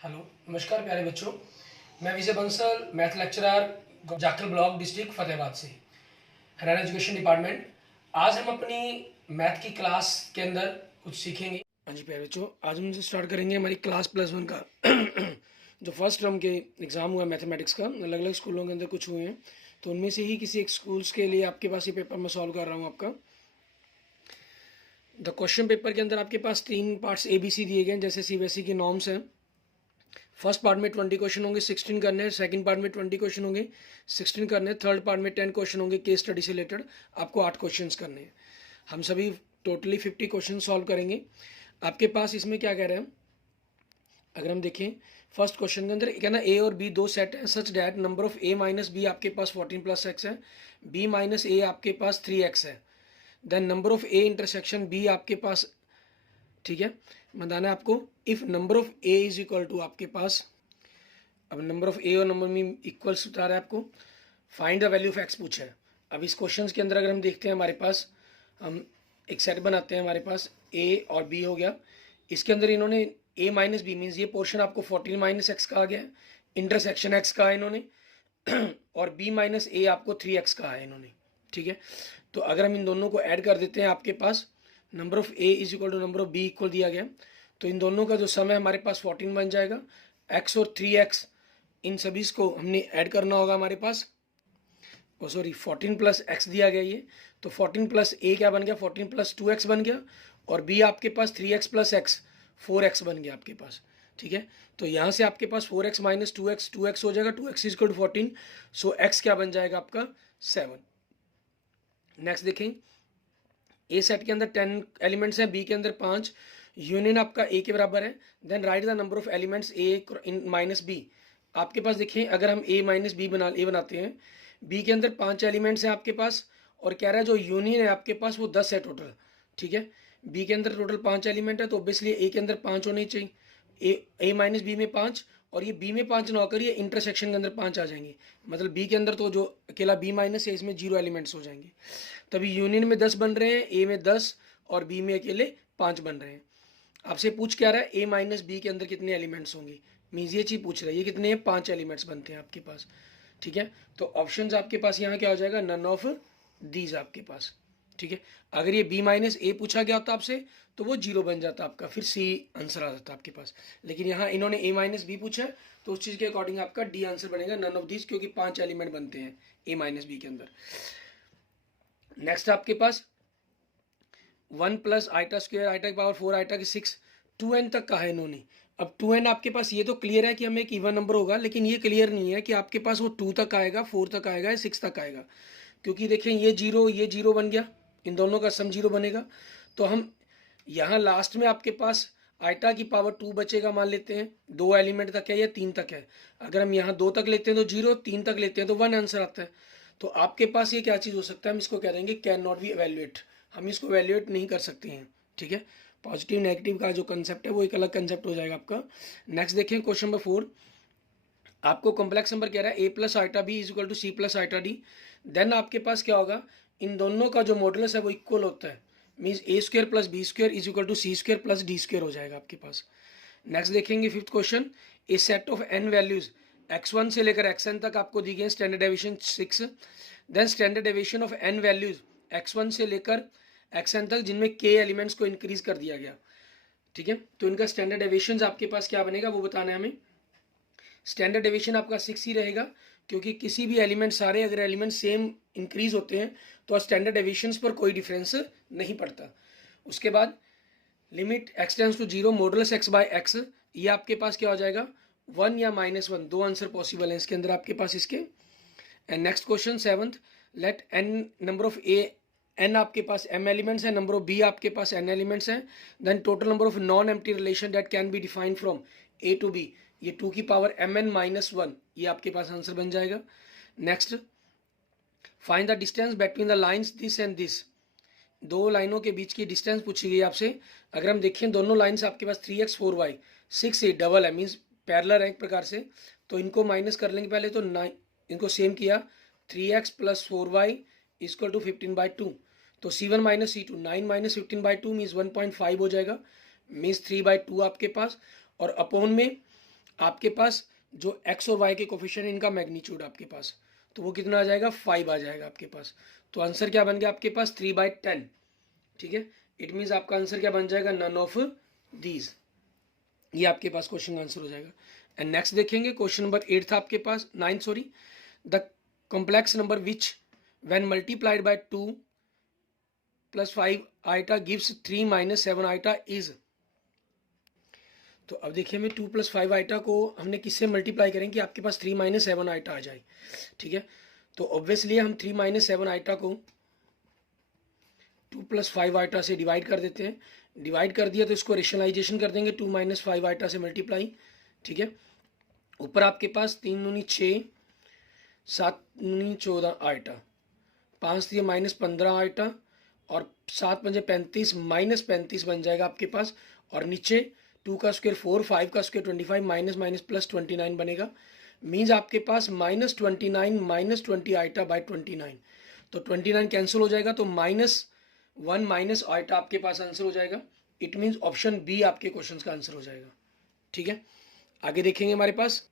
Hello, नमस्कार प्यारे बच्चों। मैं Vijay Bansal, math lecturer, Jakhal block, district Fatehabad से, हरियाणा एजुकेशन डिपार्टमेंट। आज हम अपनी मैथ की क्लास के अंदर कुछ सीखेंगे। हाँ जी प्यारे बच्चों, आज हम स्टार्ट करेंगे हमारी क्लास +1 का जो फर्स्ट टर्म के एग्ज़ाम हुआ मैथमेटिक्स का, अलग अलग स्कूलों के अंदर कुछ हुए हैं, तो उनमें से ही किसी एक स्कूल्स के लिए आपके पास ये पेपर मैं सॉल्व कर रहा हूँ आपका। द क्वेश्चन पेपर के अंदर आपके पास 3 पार्ट्स ABC दिए गए हैं, जैसे CBSE की नॉर्म्स हैं। फर्स्ट पार्ट में 20 क्वेश्चन होंगे, 16 करने हैं। सेकंड पार्ट में 20 क्वेश्चन होंगे, 16 करने हैं। थर्ड पार्ट में 10 क्वेश्चन होंगे, केस स्टडी से रिलेटेड आपको 8 क्वेश्चन करने हैं। हम सभी टोटली 50 क्वेश्चन सॉल्व करेंगे। आपके पास इसमें क्या कह रहे हैं, अगर हम देखें फर्स्ट क्वेश्चन के अंदर कहना ए और बी दो सेट हैं such that number of A minus B आपके पास 14 + x है, बी माइनस ए आपके पास 3x है। Then number of A intersection B आपके पास, ठीक है, बताना है आपको if number of A is equal to आपके पास, अब नंबर ऑफ ए और नंबर में इक्वल्स बता रहा है आपको, find the value of x पूछा है। अब इस क्वेश्चन के अंदर अगर हम देखते हैं, हमारे पास हम एक सेट बनाते हैं, हमारे पास ए और बी हो गया। इसके अंदर इन्होंने ए माइनस बी मीन्स ये पोर्शन आपको 14 - x का आ गया है, इंटरसेक्शन एक्स का है इन्होंने और बी माइनस ए आपको 3x का है इन्होंने, ठीक है। तो अगर हम इन दोनों को ऐड कर देते हैं, आपके पास number of A is equal to number of B equal दिया गया, तो इन दोनों का जो सम है हमारे पास 14 बन जाएगा। x और 3x इन सभी को हमने ऐड करना होगा हमारे पास, ओ सॉरी 14 + x दिया गया ये, तो 14 + a क्या बन गया, 14 + 2x बन गया, और b आपके पास 3x + x 4x बन गया आपके पास, ठीक है। तो यहाँ से आपके पास 4x - 2x 2x हो जाएगा, 2x = 14, सो x क्या बन जाएगा आपका 7। नेक्स्ट देखें, ए सेट के अंदर 10 एलिमेंट्स हैं, बी के अंदर 5, यूनियन आपका ए के बराबर है। Then write the number of elements A in minus B. आपके पास देखिए, अगर हम ए माइनस बी बनाते हैं, बी के अंदर 5 एलिमेंट्स हैं आपके पास, और कह रहा है जो यूनियन है आपके पास वो 10 है टोटल, ठीक है। बी के अंदर टोटल 5 एलिमेंट है, तो ऑब्वियसली ए के अंदर 5 होने चाहिए। ए माइनस बी में 5, और ये बी में 5 ना होकर ये इंटरसेक्शन के अंदर 5 आ जाएंगे, मतलब बी के अंदर तो जो अकेला बी माइनस है इसमें 0 एलिमेंट्स हो जाएंगे। तभी यूनियन में 10 बन रहे हैं, ए में 10 और बी में अकेले 5 बन रहे हैं। आपसे पूछ क्या रहा है, ए माइनस बी के अंदर कितने एलिमेंट्स होंगे, मीन्स ये चीज़ पूछ रहा है, ये कितने हैं, 5 एलिमेंट्स बनते हैं आपके पास, ठीक है। तो ऑप्शंस आपके पास यहाँ क्या हो जाएगा, नन ऑफ दीज आपके पास, ठीक है। अगर ये बी माइनस ए पूछा गया होता आपसे तो वो 0 बन जाता आपका, फिर सी आंसर आ जाता आपके पास। लेकिन यहाँ इन्होंने ए माइनस बी पूछा है, तो उस चीज़ के अकॉर्डिंग आपका डी आंसर बनेगा, नन ऑफ दीज, क्योंकि 5 एलिमेंट बनते हैं ए माइनस बी के अंदर। नेक्स्ट आपके पास 1 + i² i की पावर 4 i की 6 2n तक का है इन्होंने। अब 2n आपके पास ये तो क्लियर है कि हमें एक इवन नंबर होगा, लेकिन ये क्लियर नहीं है कि आपके पास वो 2 तक आएगा, 4 तक आएगा या 6 तक आएगा, क्योंकि देखें ये 0 बन गया, इन दोनों का सम 0 बनेगा। तो हम यहाँ लास्ट में आपके पास आइटा की पावर 2 बचेगा, मान लेते हैं 2 एलिमेंट तक है या 3 तक है। अगर हम यहाँ 2 तक लेते हैं तो 0, 3 तक लेते हैं तो 1 आंसर आता है। तो आपके पास ये क्या चीज़ हो सकता है, हम इसको कह देंगे कैन नॉट बी एवेल्युएट, हम इसको एवेल्युएट नहीं कर सकते हैं, ठीक है। पॉजिटिव नेगेटिव का जो कंसेप्ट है वो एक अलग कंसेप्ट हो जाएगा आपका। नेक्स्ट देखें क्वेश्चन नंबर 4, आपको कॉम्प्लेक्स नंबर कह रहा है a + iota b = c + iota d। Then आपके पास क्या होगा, इन दोनों का जो मॉडुलस है वो इक्वल होता है, means a² + b² = c² + d² हो जाएगा आपके पास। नेक्स्ट देखेंगे fifth question, a set of n values x1 से लेकर xn तक आपको दी गई, standard deviation 6। Then standard deviation of n values x1 से लेकर xn तक जिनमें k एलिमेंट्स को इंक्रीज कर दिया गया, ठीक है। तो इनका स्टैंडर्ड डेविएशन आपके पास क्या बनेगा वो बताना है हमें। स्टैंडर्ड डेविएशन आपका 6 ही रहेगा, क्योंकि किसी भी एलिमेंट, सारे अगर एलिमेंट सेम इंक्रीज होते हैं तो स्टैंडर्ड डेविएशंस पर कोई डिफरेंस नहीं पड़ता। उसके बाद limit x tends to 0 modulus x/x, ये आपके पास क्या हो जाएगा 1 या -1, दो आंसर पॉसिबल है इसके अंदर आपके पास इसके। And next question 7th, let n number of a, n आपके पास m एलिमेंट्स है, नंबर ऑफ b आपके पास n एलिमेंट्स हैं। Then total number of non empty relation that can be defined from a to b, ये 2 की power mn - 1, ये आपके पास आंसर बन जाएगा। Next, find the distance between the lines this and this, दो लाइनों के बीच की डिस्टेंस पूछी गई आपसे। अगर हम देखें दोनों लाइन्स आपके पास 3x 4y 6 ये डबल है, मीन्स पैरेलल है एक प्रकार से, तो इनको माइनस कर लेंगे पहले, तो 9 इनको सेम किया, 3x + 4y = 15/2, तो c1 - c2 9 - 15/2 मीन्स 1.5 हो जाएगा, मीन्स 3/2 आपके पास। और अपॉन में आपके पास जो एक्स और वाई के कोफिशिएंट इनका मैग्नीट्यूड आपके पास, तो वो कितना आ जाएगा 5 आ जाएगा आपके पास। तो आंसर क्या बन गया आपके पास 3/10। ठीक है, इट मीन्स आपका आंसर क्या बन जाएगा नन ऑफ दीज। ये आपके पास क्वेश्चन का आंसर हो जाएगा। एंड नेक्स्ट देखेंगे क्वेश्चन नंबर 8 था आपके पास 9 sorry, the complex number which when multiplied by 2 + 5 iota gives 3 - 7 iota is. तो अब देखिए हमें 2 + 5 आइटा को हमने किससे मल्टीप्लाई करें कि आपके पास 3 - 7 आइटा आ जाए। ठीक है, तो ऑब्वियसली हम 3 - 7 आइटा को 2 + 5 आइटा से डिवाइड कर देते हैं। डिवाइड कर दिया तो इसको रेशनलाइजेशन कर देंगे 2 - 5 आइटा से मल्टीप्लाई। ठीक है, ऊपर आपके पास 3 दूनी 6, 7 दूनी 14 आइटा, 5 दिए -15 आइटा, और 7 पंजे 35 -35 बन जाएगा आपके पास। और नीचे 2 का स्क्वायर 4, 5 का स्क्वायर 25, माइनस माइनस प्लस 29 बनेगा। मीन्स आपके पास -29 - 20 आइटा बाय 29। तो 29 कैंसिल हो जाएगा, तो -1 माइनस आइटा आपके पास आंसर हो जाएगा। इट मीन्स ऑप्शन बी आपके क्वेश्चन का आंसर हो जाएगा। ठीक है, आगे देखेंगे हमारे पास,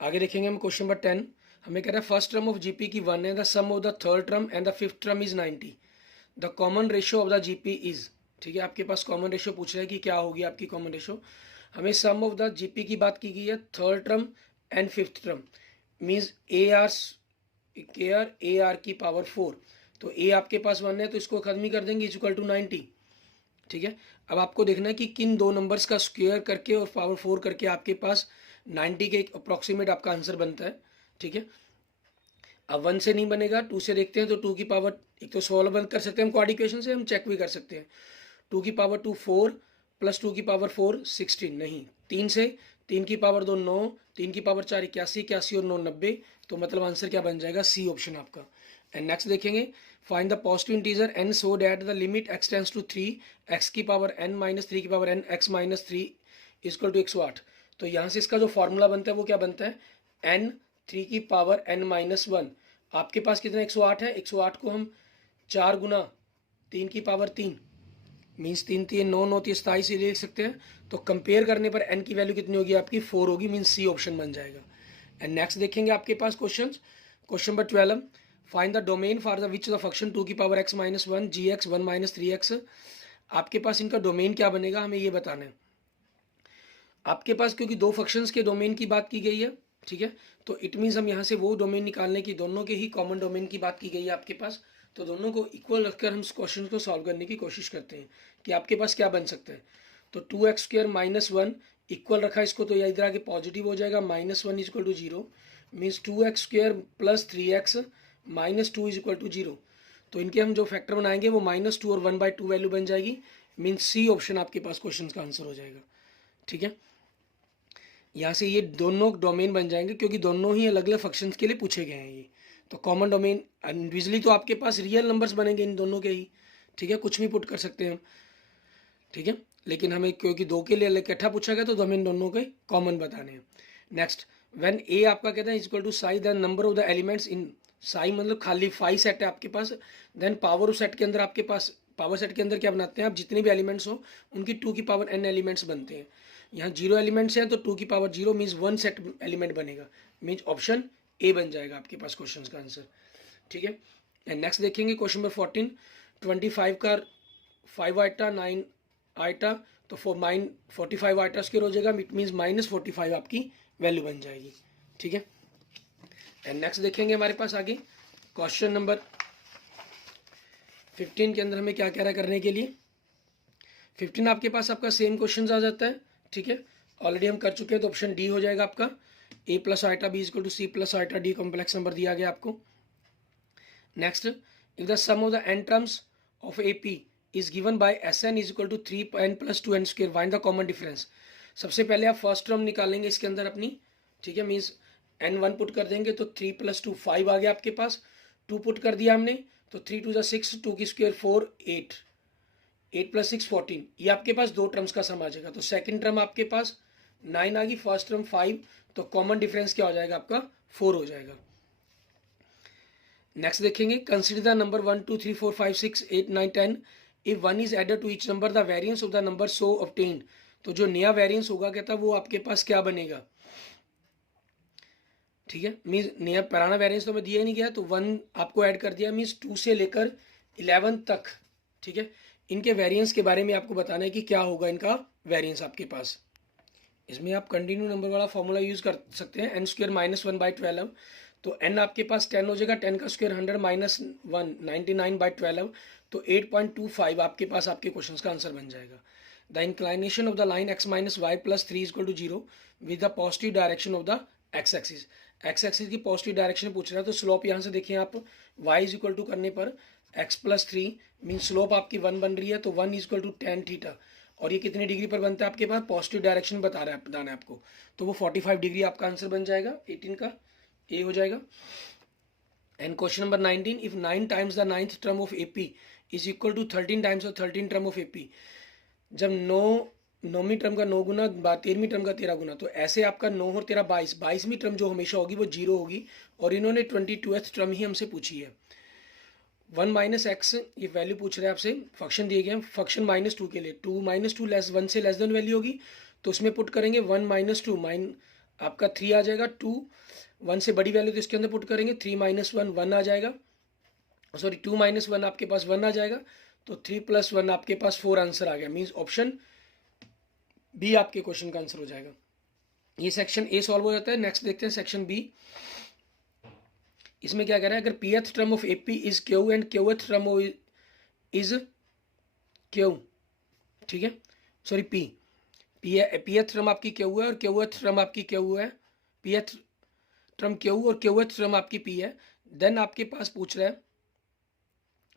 आगे देखेंगे हम क्वेश्चन नंबर 10। हमें कह रहा है फर्स्ट टर्म ऑफ जीपी की 1 है, the sum of the third term and the fifth term is 90, the common ratio of the GP is. ठीक है, आपके पास कॉमन रेशियो पूछ रहा है कि क्या होगी आपकी कॉमन रेशियो। हमें सम ऑफ द जीपी की बात की गई है, third term and fifth term, means A R की पावर 4। तो ए आपके पास 1 है तो इसको खत्म ही कर देंगे, इक्वल टू 90। ठीक है, अब आपको देखना है कि किन दो नंबर्स का स्क्वायर करके और पावर 4 करके आपके पास 90 के अप्रॉक्सीमेट आपका आंसर बनता है। ठीक है, अब 1 से नहीं बनेगा, 2 से देखते हैं। तो 2 की पावर, एक तो सॉल्व कर सकते हैं हम क्वाड इक्वेशन से, हम चेक भी कर सकते हैं। 2 की पावर 2 4 + 2 की पावर 4 16, नहीं 3 से, 3 की पावर 2 9, 3 की पावर 4 81, 81 और 9 90। तो मतलब आंसर क्या बन जाएगा सी ऑप्शन आपका। एंड नेक्स्ट देखेंगे, find the positive integer n so that the limit x tends to 3, x की पावर n - 3 की power n, x - 3 equal to 108। तो यहाँ से इसका जो फॉर्मूला बनता है वो क्या बनता है, n 3 की पावर n - 1। आपके पास कितना 108 है, 108 को हम 4 गुना 3 की पावर 3, मीन्स 3 3 9 9 27 से लिख सकते हैं। तो कंपेयर करने पर n की वैल्यू कितनी होगी आपकी 4 होगी, मीन्स सी ऑप्शन बन जाएगा। एंड नेक्स्ट देखेंगे आपके पास question number 12, find the domain for the which the function 2 की पावर x - 1 gx 1 - 3x। आपके पास इनका डोमेन क्या बनेगा हमें ये बताना है आपके पास, क्योंकि दो फंक्शंस के डोमेन की बात की गई है। ठीक है, तो इट मीन्स हम यहाँ से वो डोमेन निकालने की, दोनों के ही कॉमन डोमेन की बात की गई है आपके पास। तो दोनों को इक्वल रखकर हम इस क्वेश्चन को सॉल्व करने की कोशिश करते हैं कि आपके पास क्या बन सकता है। तो 2x² - 1 इक्वल रखा इसको, तो इधर आगे पॉजिटिव हो जाएगा, -1 equal to 0, means 2x² + 3x - 2 equal to 0। तो इनके हम जो फैक्टर बनाएंगे वो -2 और 1/2 वैल्यू बन जाएगी, मीन्स सी ऑप्शन आपके पास क्वेश्चन का आंसर हो जाएगा। ठीक है, यहाँ से ये दोनों डोमेन बन जाएंगे क्योंकि दोनों ही अलग अलग फंक्शंस के लिए पूछे गए हैं ये। तो कॉमन डोमेन इंडिविजुअली तो आपके पास रियल नंबर्स बनेंगे इन दोनों के ही। ठीक है, कुछ भी पुट कर सकते हैं हम। ठीक है, लेकिन हमें क्योंकि दो के लिए इकट्ठा पूछा गया तो हमें इन दोनों के कॉमन बताने हैं। नेक्स्ट, व्हेन ए आपका कहता है equal to psi the number of the elements in psi, मतलब खाली 5 सेट है आपके पास। देन पावर ऑफ सेट के अंदर आपके पास, पावर सेट के अंदर क्या बनाते हैं आप, जितने भी एलिमेंट्स हो उनकी 2 की पावर n एलिमेंट्स बनते हैं। यहाँ 0 एलिमेंट्स हैं तो 2 की पावर 0 मीन्स 1 सेट एलिमेंट बनेगा, मीन्स ऑप्शन ए बन जाएगा आपके पास क्वेश्चन का आंसर। ठीक है, एंड नेक्स्ट देखेंगे क्वेश्चन नंबर 14, 25 का 5 आइटा 9 आइटा, तो 45 आइटा स्क्वायर हो जाएगा, इट मीन्स -45 आपकी वैल्यू बन जाएगी। ठीक है, एंड नेक्स्ट देखेंगे हमारे पास आगे क्वेश्चन नंबर 15 के अंदर हमें क्या कह रहा है करने के लिए। 15 आपके पास आपका सेम क्वेश्चन आ जाता है। ठीक है, ऑलरेडी हम कर चुके हैं, तो ऑप्शन डी हो जाएगा आपका, a + iota b equal to c + iota d complex number दिया गया आपको। Next, if the sum of the n terms of AP is given by Sn is equal to 3n + 2n square, find the common difference. सबसे पहले आप first term निकालेंगे इसके अंदर अपनी। ठीक है, मीन्स n1 पुट कर देंगे तो 3 + 2 5 आ गया आपके पास, 2 पुट कर दिया हमने तो 3 × 2 = 6, 2 की स्क्वायर 4 8, 8 + 6 14। ये आपके पास दो टर्म्स का सम आ जाएगा। तो सेकंड टर्म आपके पास 9 आ गई, फर्स्ट टर्म 5, तो कॉमन डिफरेंस क्या हो जाएगा आपका 4 हो जाएगा। नेक्स्ट देखेंगे, कंसिडर द नंबर 1 2 3 4 5 6 8 9 10, इफ 1 is added to each number the variance of the number so obtained. तो जो नया वेरिएंस होगा कहता वो आपके पास क्या बनेगा, ठीक है। मीन्स नया पुराना वेरिएंस तो मैं दिया ही नहीं गया, तो 1 आपको ऐड कर दिया, मीन्स 2 से लेकर 11 तक, ठीक है। इनके वेरिएंस के बारे में आपको बताना है कि क्या होगा इनका वेरिएंस आपके पास। इसमें आप कंटिन्यू नंबर वाला फॉर्मूला यूज कर सकते हैं, एन स्क्वायर माइनस 1/12, तो एन आपके पास 10 हो जाएगा, 10 का स्क्वायर 100 माइनस 1 99/12, तो 8.25 आपके पास आपके क्वेश्चन का आंसर बन जाएगा। The inclination of the line x minus Y plus 3 equal to 0 with the positive direction of the X axis. X axis की पॉजिटिव डायरेक्शन पूछ रहा है, तो स्लोप यहाँ से देखिए आप y इज इक्वल टू करने पर x प्लस 3 मीन स्लोप आपकी 1 बन रही है, तो 1 is equal to tan theta, और ये कितने डिग्री पर बनता है आपके पास, पॉजिटिव डायरेक्शन बताना है आपको, तो वो 45 डिग्री आपका आंसर बन जाएगा, 18 का ए हो जाएगा। एंड क्वेश्चन नंबर 19, इफ 9 times the 9th term of AP is equal to 13 times of 13 term of AP, जब 9वीं टर्म का 9 गुना 13वीं टर्म का 13 गुना, तो ऐसे आपका 9 और 13 22, 22वीं टर्म जो हमेशा होगी वो 0 होगी, और इन्होंने 22th टर्म ही हमसे पूछी है। 1 माइनस एक्स ये वैल्यू पूछ रहे हैं आपसे, फंक्शन दिए गए हैं, फंक्शन -2 के लिए 2 - 2 लेस 1 से लेस देन वैल्यू होगी, तो उसमें पुट करेंगे 1 - 2 आपका 3 आ जाएगा, 2 1 से बड़ी वैल्यू तो इसके अंदर पुट करेंगे, 3 - 1 1 आ जाएगा, सॉरी 2 - 1 आपके पास 1 आ जाएगा, तो 3 + 1 आपके पास 4 आंसर आ गया, मीन्स ऑप्शन बी आपके क्वेश्चन का आंसर हो जाएगा। ये सेक्शन ए सॉल्व हो जाता है। नेक्स्ट देखते हैं सेक्शन बी। इसमें क्या कह रहा है, अगर pth term of AP is q and qth term is q, ठीक है, सॉरी pth टर्म आपकी क्यू है और क्यूथ टर्म आपकी क्यू है, pth टर्म क्यू और क्यूथ टर्म आपकी p है, देन आपके पास पूछ रहा है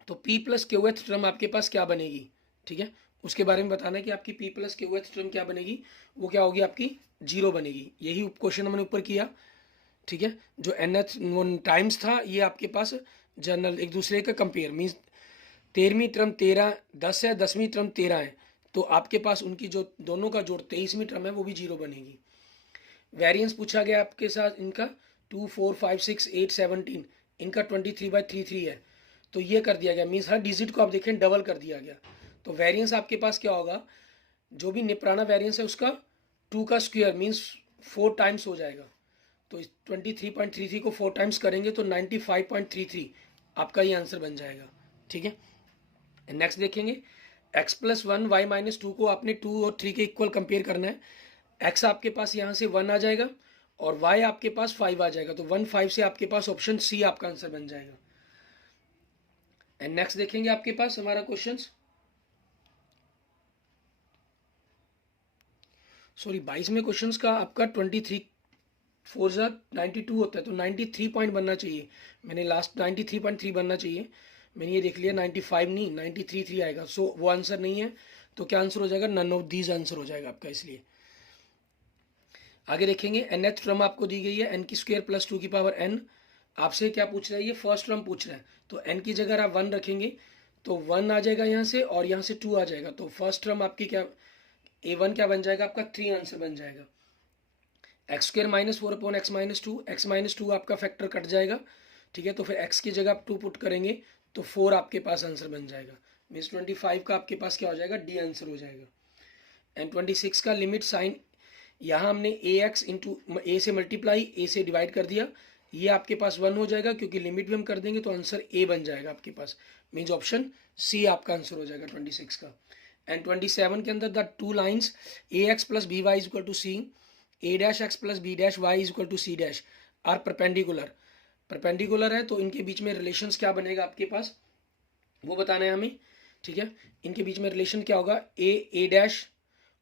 तो p + क्यूथ टर्म आपके पास क्या बनेगी, ठीक है, उसके बारे में बताना है कि आपकी p + क्यूथ टर्म क्या बनेगी, वो क्या होगी आपकी 0 बनेगी। यही क्वेश्चन हमने ऊपर किया, ठीक है। जो nth टाइम्स था ये आपके पास जनरल एक दूसरे का कंपेयर, मीन्स 13वीं टर्म 13 10 है, 10वीं टर्म 13 है, तो आपके पास उनकी जो दोनों का जोड़ 23वीं टर्म है वो भी 0 बनेगी। वेरिएंस पूछा गया आपके साथ इनका 2 4 5 6 8 17, इनका 23/33 है, तो ये कर दिया गया, मीन्स हर डिजिट को आप देखें डबल कर दिया गया, तो वेरिएंस आपके पास क्या होगा, जो भी पुराना वेरिएंस है उसका 2 का स्क्वायर मीन्स 4 टाइम्स हो जाएगा, तो 23.33 को 4 टाइम्स करेंगे तो 95.33 आपका ये आंसर बन जाएगा, ठीक है। नेक्स्ट देखेंगे x + 1 y - 2 को आपने 2 और 3 के इक्वल कंपेयर करना है, x आपके पास यहाँ से 1 आ जाएगा और y आपके पास 5 आ जाएगा, तो 1 5 से आपके पास ऑप्शन सी आपका आंसर बन जाएगा। एंड नेक्स्ट देखेंगे आपके पास हमारा क्वेश्चन, सॉरी 22वें क्वेश्चन का आपका 23 4 ज़ा 92 होता है, तो 93 पॉइंट बनना चाहिए, मैंने लास्ट 93.3 बनना चाहिए, मैंने ये देख लिया 95 नहीं 93.3 आएगा, सो वो आंसर नहीं है, तो क्या आंसर हो जाएगा, नन ऑफ दीज आंसर हो जाएगा आपका। इसलिए आगे देखेंगे nth टर्म आपको दी गई है n² + 2 की पावर n, आपसे क्या पूछ रहा है, ये फर्स्ट टर्म पूछ रहा है, तो n की जगह आप 1 रखेंगे तो 1 आ जाएगा यहाँ से और यहाँ से 2 आ जाएगा, तो फर्स्ट टर्म आपकी क्या a1 क्या बन जाएगा आपका 3 आंसर बन जाएगा। x² - 4 x - 2, x - 2 आपका फैक्टर कट जाएगा, ठीक है, तो फिर x की जगह आप 2 पुट करेंगे तो 4 आपके पास आंसर बन जाएगा, मीन्स 25 का आपके पास क्या हो जाएगा, डी आंसर हो जाएगा। एंड 26 का लिमिट साइन, यहाँ हमने ax इंटू ए से मल्टीप्लाई ए से डिवाइड कर दिया, ये आपके पास 1 हो जाएगा, क्योंकि लिमिट भी हम कर देंगे तो आंसर ए बन जाएगा आपके पास, मीन्स ऑप्शन सी आपका आंसर हो जाएगा 26 का। एंड 27 के अंदर the 2 lines ax + by is equal to c, a' + b' is equal to c' are perpendicular है, तो इनके बीच में रिलेशंस क्या बनेगा आपके पास वो बताना है हमें, ठीक है। इनके बीच में रिलेशन क्या होगा, a'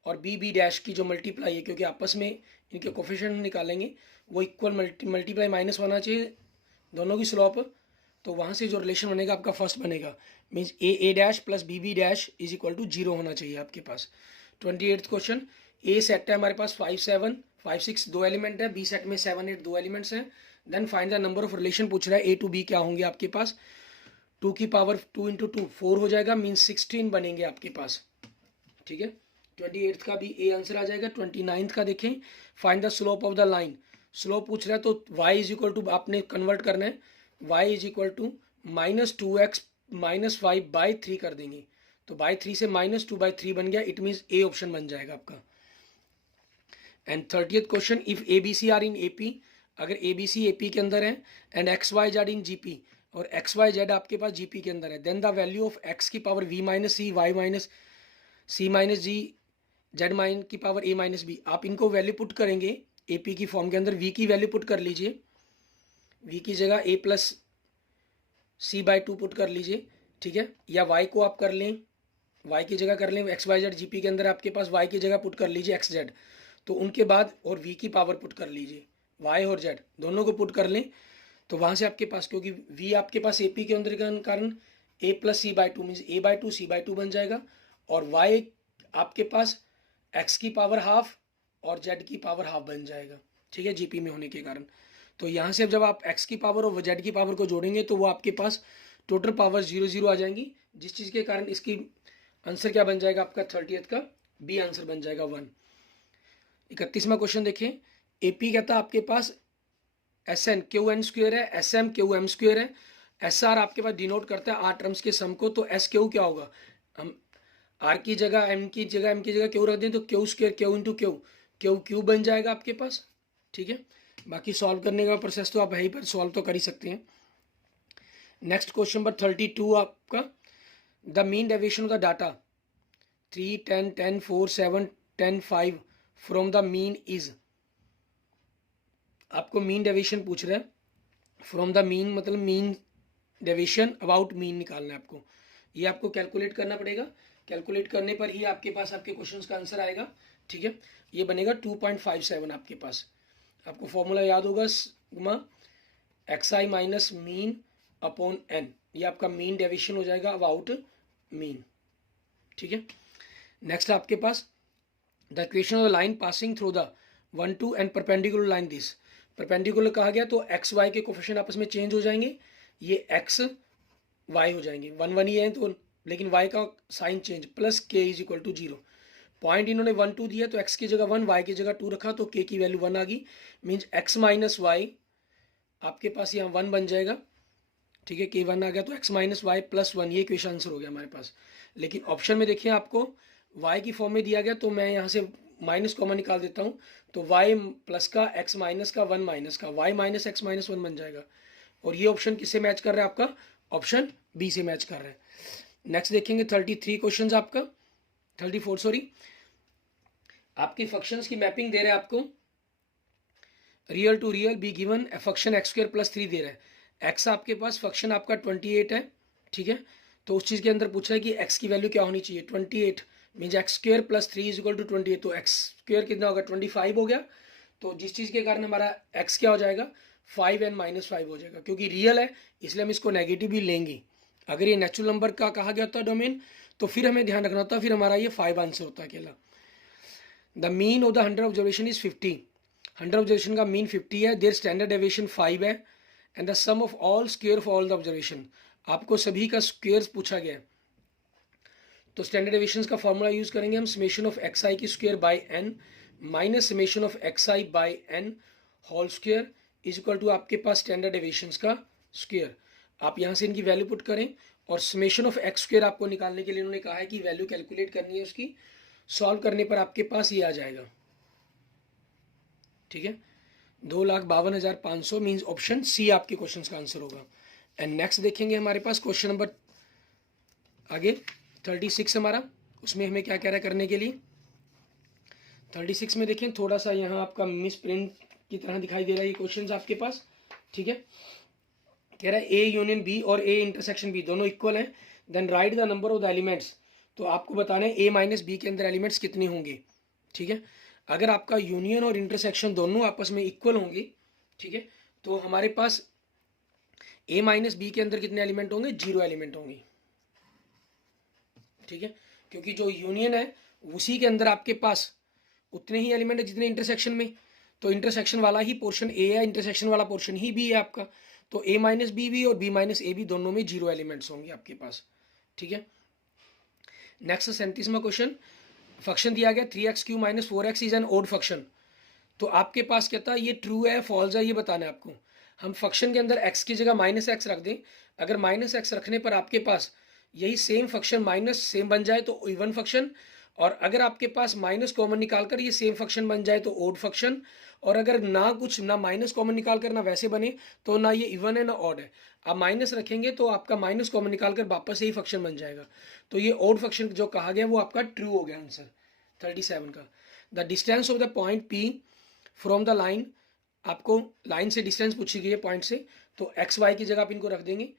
और b' की जो मल्टीप्लाई है, क्योंकि आपस में इनके कोफिशिएंट निकालेंगे वो इक्वल मल्टीप्लाई -1 होना चाहिए दोनों की स्लोप, तो वहाँ से जो रिलेशन बनेगा आपका फर्स्ट बनेगा, means a' + b' is equal to 0 होना चाहिए आपके पास। 28th क्वेश्चन, ए सेट है हमारे पास 5 7 5 6 2 एलिमेंट है, बी सेट में 7 8 2 एलिमेंट्स हैं, then find the number of relation पूछ रहा है, ए टू बी क्या होंगे आपके पास, 2 की पावर 2 × 2 4 हो जाएगा, मीन्स 16 बनेंगे आपके पास, ठीक है। 28th का भी ए आंसर आ जाएगा। 29th का देखें, find the slope of the line, slope पूछ रहा है तो y इज इक्वल टू आपने कन्वर्ट करना है, y is equal to -2x - 5/3 कर देंगे, तो बाई 3 से -2/3 बन गया, इट मीन्स ए ऑप्शन बन जाएगा आपका। And 30th question, if A B C are in A P, अगर A B C A P के अंदर है and X Y Z in G P, और एक्स वाई जेड आपके पास जी पी के अंदर है, then the value of X की power V minus C, Y minus C minus G, Z minus की पावर ए माइनस बी। आप इनको वैल्यू पुट करेंगे ए पी की फॉर्म के अंदर, वी की वैल्यू पुट कर लीजिए, वी की जगह A plus C by two put कर लीजिए, ठीक है, या वाई को आप कर लें, वाई की जगह कर लें एक्स वाई जेड, जीपी के अंदर आपके पास वाई की जगह पुट कर लीजिए एक्स जेड, तो उनके बाद और वी की पावर पुट कर लीजिए, वाई और जेड दोनों को पुट कर लें, तो वहाँ से आपके पास, क्योंकि वी आपके पास ए पी के अंदर के कारण A plus C by two means A by two C by two बन जाएगा, और वाई आपके पास एक्स की पावर हाफ और जेड की पावर हाफ बन जाएगा, ठीक है, जीपी में होने के कारण। तो यहाँ से अब जब आप एक्स की पावर और जेड की पावर को जोड़ेंगे तो वो आपके पास टोटल पावर 0 0 आ जाएंगी, जिस चीज़ के कारण इसकी आंसर क्या बन जाएगा आपका 30th का बी आंसर बन जाएगा 1। 31वां क्वेश्चन देखें, एपी कहता है आपके पास S N Q N square है, S M Q M square है, एस आर आपके पास डिनोट करता है आर टर्म्स के सम को, तो एस क्यू क्या होगा, हम आर की जगह एम की जगह एम की जगह क्यू रख दें तो Q square Q into Q, Q Q बन जाएगा आपके पास, ठीक है। बाकी सॉल्व करने का प्रोसेस तो आप यहीं पर सॉल्व तो कर ही सकते हैं। नेक्स्ट क्वेश्चन नंबर 32 आपका, the mean deviation of the data 3 10 10 4 7 10 5 from the mean is, आपको मीन डेविएशन पूछ रहा है, फ्रॉम द मीन मतलब मीन डेविएशन अबाउट मीन निकालना है आपको, ये आपको कैलकुलेट करना पड़ेगा, कैलकुलेट करने पर ही आपके पास आपके क्वेश्चंस का आंसर आएगा, ठीक है। ये बनेगा 2.57 आपके पास, आपको फॉर्मूला याद होगा सिग्मा एक्स आई माइनस मीन अपॉन एन, ये आपका मीन डेविएशन हो जाएगा अबाउट मीन, ठीक है। नेक्स्ट आपके पास the equation of the line passing through the 1 2 and perpendicular line this, perpendicular कहा गया तो एक्स वाई के कोफिशिएंट आपस में चेंज हो जाएंगे, ये एक्स वाई हो जाएंगे, 1 1 ही है तो, लेकिन वाई का साइन चेंज, प्लस के इज इक्वल टू 0, पॉइंट इन्होंने 1 2 दिया तो एक्स की जगह 1 वाई की जगह 2 रखा तो के की वैल्यू 1 आ गई, मीन्स एक्स माइनस वाई आपके पास यहाँ 1 बन जाएगा, ठीक है, के 1 आ गया तो एक्स माइनस वाई प्लस 1, ये क्वेश्चन आंसर हो गया हमारे पास। लेकिन ऑप्शन में देखिए आपको y की फॉर्म में दिया गया तो मैं यहाँ से माइनस कॉमन निकाल देता हूँ, तो y प्लस का x माइनस का 1 माइनस का y माइनस एक्स माइनस 1 बन जाएगा, और ये ऑप्शन किससे मैच कर रहा है आपका, ऑप्शन बी से मैच कर रहा है। नेक्स्ट देखेंगे 33 क्वेश्चन आपका, 34 सॉरी, आपकी फंक्शंस की मैपिंग दे रहे हैं आपको, real to real be given function X square plus 3 दे रहा है, एक्स आपके पास फंक्शन आपका 28 है, ठीक है, तो उस चीज़ के अंदर पूछा है कि एक्स की वैल्यू क्या होनी चाहिए, 28 means X square plus 3 is equal to 28, तो एक्स स्क्वायर कितना होगा 25 हो गया, तो जिस चीज़ के कारण हमारा एक्स क्या हो जाएगा 5 एंड माइनस 5 हो जाएगा, क्योंकि रियल है इसलिए हम इसको नेगेटिव भी लेंगे, अगर ये नेचुरल नंबर का कहा गया होता डोमेन तो फिर हमें ध्यान रखना होता, फिर हमारा ये 5 आंसर होता अकेला। The mean of the 100 observation is 50, 100 observation का मीन 50 है, देयर स्टैंडर्ड डेविएशन 5 है, and the sum of all square for all the observation, आपको सभी का स्क्वायर पूछा गया है, तो स्टैंडर्ड डेविएशंस का फॉर्मूला यूज करेंगे हम, समेशन ऑफ एक्स आई की square by N minus summation of X I by N whole square is equal to आपके पास स्टैंडर्ड डेविएशंस का स्क्वायर, आप यहाँ से इनकी वैल्यू पुट करें, और समेशन ऑफ एक्स स्क्वायर आपको निकालने के लिए उन्होंने कहा है कि वैल्यू कैलकुलेट करनी है उसकी, सॉल्व करने पर आपके पास ये आ जाएगा, ठीक है, 2,52,500 मीन्स ऑप्शन सी आपके क्वेश्चन का आंसर होगा। एंड नेक्स्ट देखेंगे हमारे पास क्वेश्चन नंबर आगे 36 हमारा, उसमें हमें क्या कह रहा है करने के लिए, 36 में देखें थोड़ा सा यहाँ आपका मिस प्रिंट की तरह दिखाई दे रहा है ये क्वेश्चन आपके पास, ठीक है, कह रहा है ए यूनियन बी और ए इंटरसेक्शन बी दोनों इक्वल हैं, then write the number of the elements, तो आपको बताना है ए माइनस बी के अंदर एलिमेंट्स कितने होंगे, ठीक है, अगर आपका यूनियन और इंटरसेक्शन दोनों आपस में इक्वल होंगे, ठीक है, तो हमारे पास ए माइनस बी के अंदर कितने एलिमेंट होंगे, 0 एलिमेंट होंगे, ठीक है, क्योंकि जो यूनियन है उसी के अंदर आपके पास उतने ही एलिमेंट है जितने इंटरसेक्शन में, तो इंटरसेक्शन वाला ही पोर्शन ए है, इंटरसेक्शन वाला पोर्शन ही बी है आपका, तो ए माइनस बी भी और बी माइनस ए भी दोनों में 0 एलिमेंट्स होंगे आपके पास, ठीक है। नेक्स्ट 37वां क्वेश्चन, फंक्शन दिया गया 3x³ minus 4x is an odd function, तो आपके पास कहता है ये ट्रू है फॉल्स है ये बताना है आपको, हम फंक्शन के अंदर x की जगह माइनस एक्स रख दें, अगर माइनस एक्स रखने पर आपके पास यही सेम फंक्शन माइनस सेम बन जाए तो इवन फंक्शन, और अगर आपके पास माइनस कॉमन निकालकर ये सेम फंक्शन बन जाए तो ओड फंक्शन, और अगर ना कुछ ना माइनस कॉमन निकालकर ना वैसे बने तो ना ये इवन है ना ऑड है। आप माइनस रखेंगे तो आपका माइनस कॉमन निकालकर वापस यही फंक्शन बन जाएगा। तो ये ओड फंक्शन जो कहा गया वो आपका ट्रू हो गया आंसर 37 का। The distance of the point P from the line, आपको लाइन से डिस्टेंस पूछी गई है पॉइंट से, तो एक्स वाई की जगह आप इनको रख देंगे।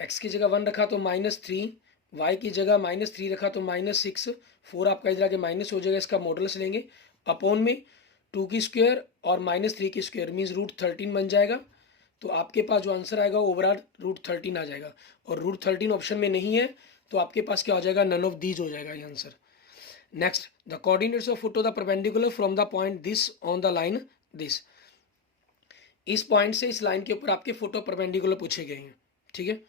एक्स की जगह 1 रखा तो -3, वाई की जगह -3 रखा तो -6, 4 आपका इधर आके माइनस हो जाएगा, इसका मॉडल्स लेंगे अपॉन में 2 की स्क्वायर और -3 की स्क्वायर मीन्स √13 बन जाएगा। तो आपके पास जो आंसर आएगा ओवरऑल √13 आ जाएगा, और √13 ऑप्शन में नहीं है तो आपके पास क्या हो जाएगा, नन ऑफ दीज हो जाएगा ये answer. Next, the coordinates of foot of the perpendicular from the point this on the line this. इस पॉइंट से इस लाइन के ऊपर आपके फुट ऑफ परपेंडिकुलर पूछे गए हैं, ठीक है।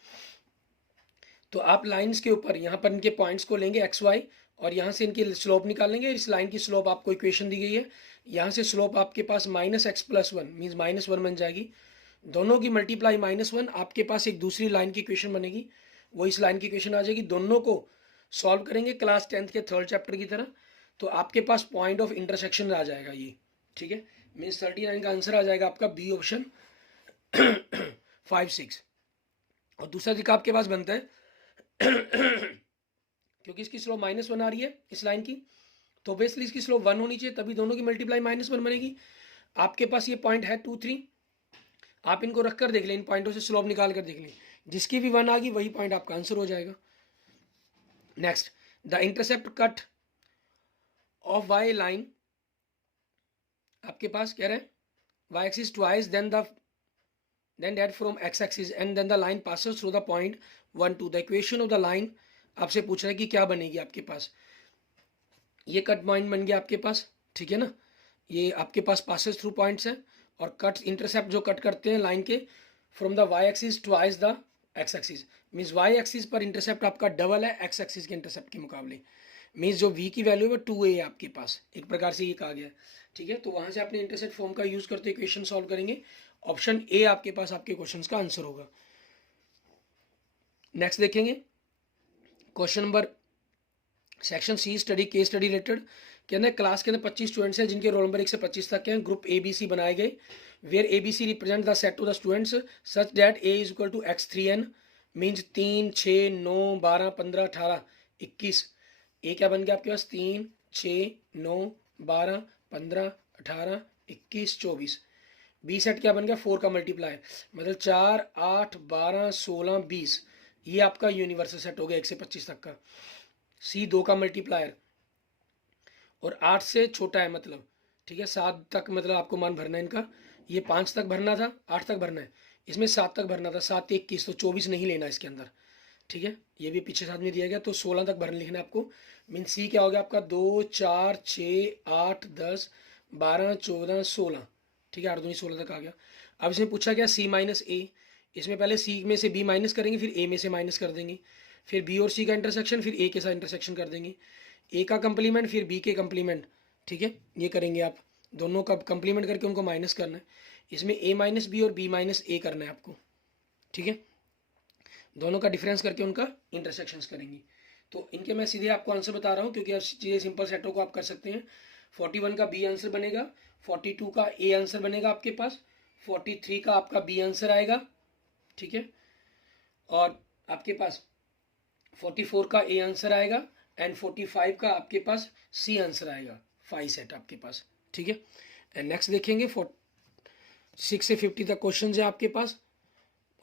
तो आप लाइंस के ऊपर यहाँ पर इनके पॉइंट्स को लेंगे एक्स वाई, और यहाँ से इनकी स्लोप निकालेंगे। इस लाइन की स्लोप आपको इक्वेशन दी गई है, यहाँ से स्लोप आपके पास -x+1 मीन्स -1 बन जाएगी। दोनों की मल्टीप्लाई -1, आपके पास एक दूसरी लाइन की इक्वेशन बनेगी, वो इस लाइन की इक्वेशन आ जाएगी। दोनों को सॉल्व करेंगे क्लास 10th के 3rd चैप्टर की तरह, तो आपके पास पॉइंट ऑफ इंटरसेक्शन आ जाएगा ये, ठीक है। मीन्स 39 का आंसर आ जाएगा आपका बी ऑप्शन 5, 6। और दूसरा तरीका आपके पास बनता है क्योंकि इसकी स्लोप -1 आ रही है इस लाइन की, तो ऑब्वियसली इसकी स्लोप 1 होनी चाहिए, तभी दोनों की मल्टीप्लाई -1 बनेगी। आपके पास ये पॉइंट है 2, 3, आप इनको रखकर देख लें, इन पॉइंटों से स्लोप निकाल कर देख लें, जिसकी भी 1 आ गई वही पॉइंट आपका आंसर हो जाएगा। Next, the intercept cut off Y line, आपके पास कह रहे हैं Y axis twice then that from x axis and then the line passes through the point 1, 2। the equation of the line आपसे पूछ रहा है कि क्या बनेगी आपके पास, ये कट पॉइंट बन गया आपके पास, ठीक है ना। ये आपके पास पासेस थ्रू पॉइंट्स है, और कट इंटरसेप्ट जो कट करते हैं लाइन के from the Y axis twice the X axis, means Y axis पर इंटरसेप्ट आपका डबल है एक्स एक्सिस के इंटरसेप्ट के मुकाबले, मीन्स जो v की वैल्यू है 2a है आपके पास, एक प्रकार से ये कहा गया है, ठीक है। तो वहाँ से आपने इंटरसेप्ट फॉर्म का यूज़ करते इक्वेशन सॉल्व करेंगे, ऑप्शन ए आपके पास आपके क्वेश्चन का आंसर होगा। नेक्स्ट देखेंगे question number section C, study case study related. कहते हैं क्लास के अंदर 25 स्टूडेंट्स हैं जिनके रोल नंबर 1 से 25 तक के हैं। ग्रुप ए बी सी बनाए गए, where A B C represent the set of the students such that A is equal to x3n, means 3, 6, 9, 12, 15, 18, 21। A क्या बन गया आपके पास 3, 6, 9, 12, 15, 18, 21, 24। बी सेट क्या बन गया 4 का मल्टीप्लाई, मतलब 4, 8, 12, 16, 20। ये आपका यूनिवर्सल सेट हो गया 1 से 25 तक का। सी 2 का मल्टीप्लायर, और 8 से छोटा है मतलब, ठीक है, 7 तक मतलब आपको मान भरना है इनका। ये 5 तक भरना था, 8 तक भरना है, इसमें 7 तक भरना था, 7, 21, तो 24 नहीं लेना इसके अंदर, ठीक है। ये भी पीछे साथ में दिया गया, तो 16 तक भरना लिखना है आपको। मीन सी क्या हो गया आपका 2, 4, 6, 8, 10, 12, 14, 16, ठीक है, 8 दूनी 16 तक आ गया। अब इसमें पूछा गया सी माइनस ए, इसमें पहले सी में से बी माइनस करेंगे, फिर ए में से माइनस कर देंगे, फिर बी और सी का इंटरसेक्शन, फिर ए के साथ इंटरसेक्शन कर देंगे, ए का कंप्लीमेंट फिर बी के कंप्लीमेंट, ठीक है, ये करेंगे आप। दोनों का कंप्लीमेंट करके उनको माइनस करना है, इसमें ए माइनस बी और बी माइनस ए करना है आपको, ठीक है। दोनों का डिफरेंस करके उनका इंटरसेक्शंस करेंगे। तो इनके मैं सीधे आपको आंसर बता रहा हूँ, क्योंकि आप चीज़ें सिंपल सेटों को आप कर सकते हैं। 41 का बी आंसर बनेगा, 42 का ए आंसर बनेगा आपके पास, 43 का आपका बी आंसर आएगा, ठीक है, और आपके पास 44 का ए आंसर आएगा, एंड 45 का आपके पास सी आंसर आएगा। 5 सेट आपके पास, ठीक है। एंड नेक्स्ट देखेंगे 6 से 50 तक क्वेश्चन है आपके pass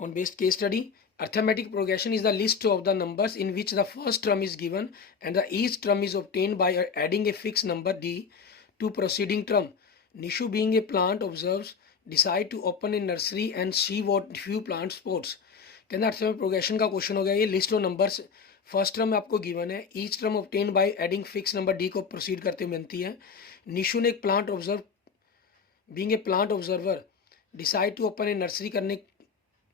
on based case study. Arithmetic progression is the list of the numbers in which the first term is given and the each term is obtained by adding a fixed number d to preceding term. Nishu, being a plant observes, decide to open a nursery and see what few plant spots. कहना arithmetic progression का question हो गया। ये list of numbers first term आपको given है, each term obtain by adding fix number D को proceed करते हुए बनती है। निशु ने एक plant observe, being a plant observer, decide to open a nursery करने,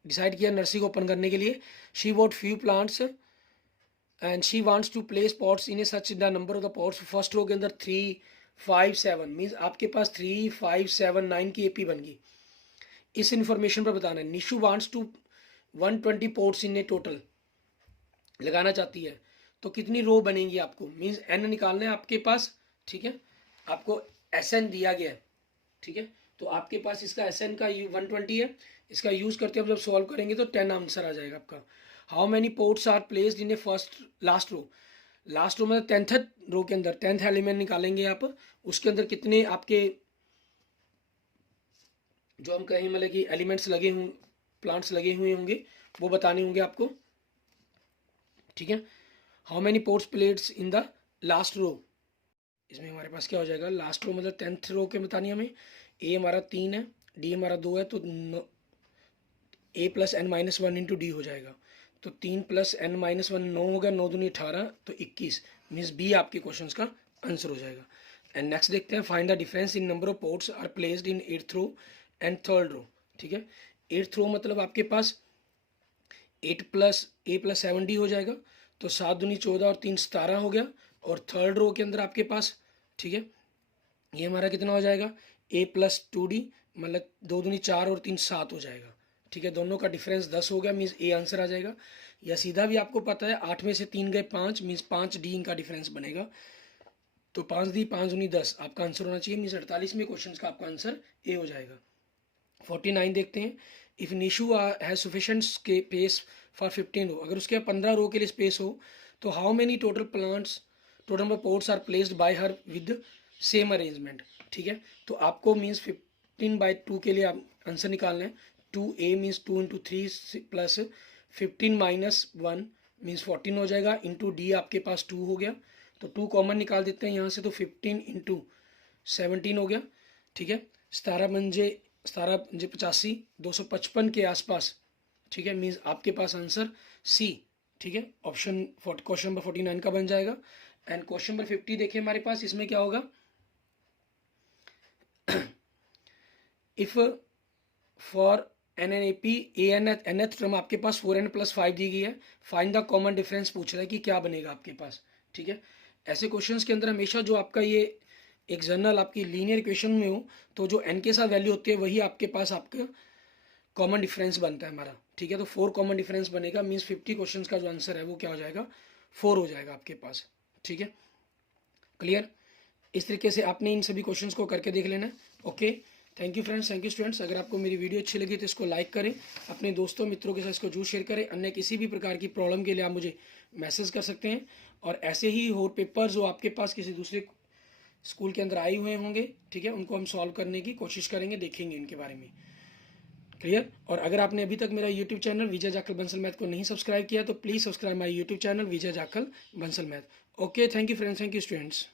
डिसाइड किया नर्सरी को ओपन करने के लिए। She what few plants and she wants to place pots in a such the number of the pots. First row के अंदर 3, 5, 7 means आपके पास 3, 5, 7, 9 की एपी बन गई। इस इंफॉर्मेशन पर बताना है। Nishu wants to 120 pots in a total लगाना चाहती है, तो कितनी रो बनेंगी आपको, मीन्स एन निकालना है आपके पास, ठीक है। आपको एस एन दिया गया है, ठीक है। तो आपके पास इसका एस एन का 120 है, इसका यूज़ करते हुए जब सॉल्व करेंगे तो 10 आंसर आ जाएगा आपका। How many pots are placed in a first last row, last row में 10th रो के अंदर 10th एलिमेंट निकालेंगे आप, उसके अंदर कितने आपके जो हम कहें मतलब कि एलिमेंट्स लगे हों, प्लांट्स लगे हुए होंगे, वो बताने होंगे आपको, ठीक है। How many pots plates in the last row, इसमें हमारे पास क्या हो जाएगा, लास्ट रो मतलब 10th रो के बतानी हमें। ए हमारा 3 है, डी हमारा 2 है, तो A plus N minus 1 into D हो जाएगा। तो 3 प्लस एन माइनस 1 9 होगा, 9 दूनी 18, तो 21, मीन्स बी आपके क्वेश्चन का आंसर हो जाएगा। एंड नेक्स्ट देखते हैं, find the difference in number of pots are placed in 8th row and 3rd row, ठीक है। 8th रो मतलब आपके पास 8 प्लस ए प्लस 7 डी हो जाएगा, तो 7 दूनी 14 और 3 17 हो गया। और 3rd रो के अंदर आपके पास, ठीक है, ये हमारा कितना हो जाएगा, ए प्लस 2 डी, मतलब 2 दूनी 4 और 3 7 हो जाएगा, ठीक है। दोनों का डिफरेंस 10 हो गया, मीन्स ए आंसर आ जाएगा। या सीधा भी आपको पता है 8 में से 3 गए 5, मीन्स 5 डी इनका डिफरेंस बनेगा। तो 5 दी 5 दूनी 10 आपका आंसर होना चाहिए, मीन्स 48वें क्वेश्चन का आपका आंसर ए हो जाएगा। 49 देखते हैं, if Nishu has sufficient space for 15 row, अगर उसके 15 रो के लिए स्पेस हो, तो how many total plants, total number pots are placed by her with same arrangement, ठीक है। तो आपको मीन्स 15/2 के लिए आप आंसर निकालना है। 2a means 2 into 3 plus 15 minus 1 means 14 हो जाएगा, इंटू डी आपके पास 2 हो गया, तो 2 कॉमन निकाल देते हैं यहाँ से, तो 15 इंटू 17 हो गया, ठीक है। 17 पंजे 85, 255 के आसपास, ठीक है, मीन्स आपके पास आंसर सी, ठीक है, ऑप्शन क्वेश्चन नंबर 49 का बन जाएगा। एंड क्वेश्चन नंबर 50 देखिए हमारे पास, इसमें क्या होगा, if for NNAP nth term आपके पास 4n + 5 दी गई है, फाइंड द कॉमन डिफरेंस पूछ रहा है कि क्या बनेगा आपके पास, ठीक है। ऐसे क्वेश्चंस के अंदर हमेशा जो आपका ये एक जनरल आपकी लीनियर इक्वेशन में हो, तो जो n के साथ वैल्यू होती है वही आपके पास आपका कॉमन डिफरेंस बनता है हमारा, ठीक है। तो 4 कॉमन डिफरेंस बनेगा, मीन्स 50 क्वेश्चन का जो आंसर है वो क्या हो जाएगा, 4 हो जाएगा आपके पास, ठीक है। क्लियर, इस तरीके से आपने इन सभी क्वेश्चंस को करके देख लेना है। Okay, thank you friends, thank you students. अगर आपको मेरी वीडियो अच्छी लगी तो इसको लाइक करें, अपने दोस्तों मित्रों के साथ इसको जरूर शेयर करें। अन्य किसी भी प्रकार की प्रॉब्लम के लिए आप मुझे मैसेज कर सकते हैं, और ऐसे ही और पेपर जो आपके पास किसी दूसरे स्कूल के अंदर आए हुए होंगे, ठीक है, उनको हम सॉल्व करने की कोशिश करेंगे, देखेंगे इनके बारे में। क्लियर, और अगर आपने अभी तक मेरा यूट्यूब चैनल विजय जाखल बंसल मैथ को नहीं सब्सक्राइब किया तो please subscribe my YouTube channel Vijay Jakhal Bansal math. Okay, thank you friends, thank you students.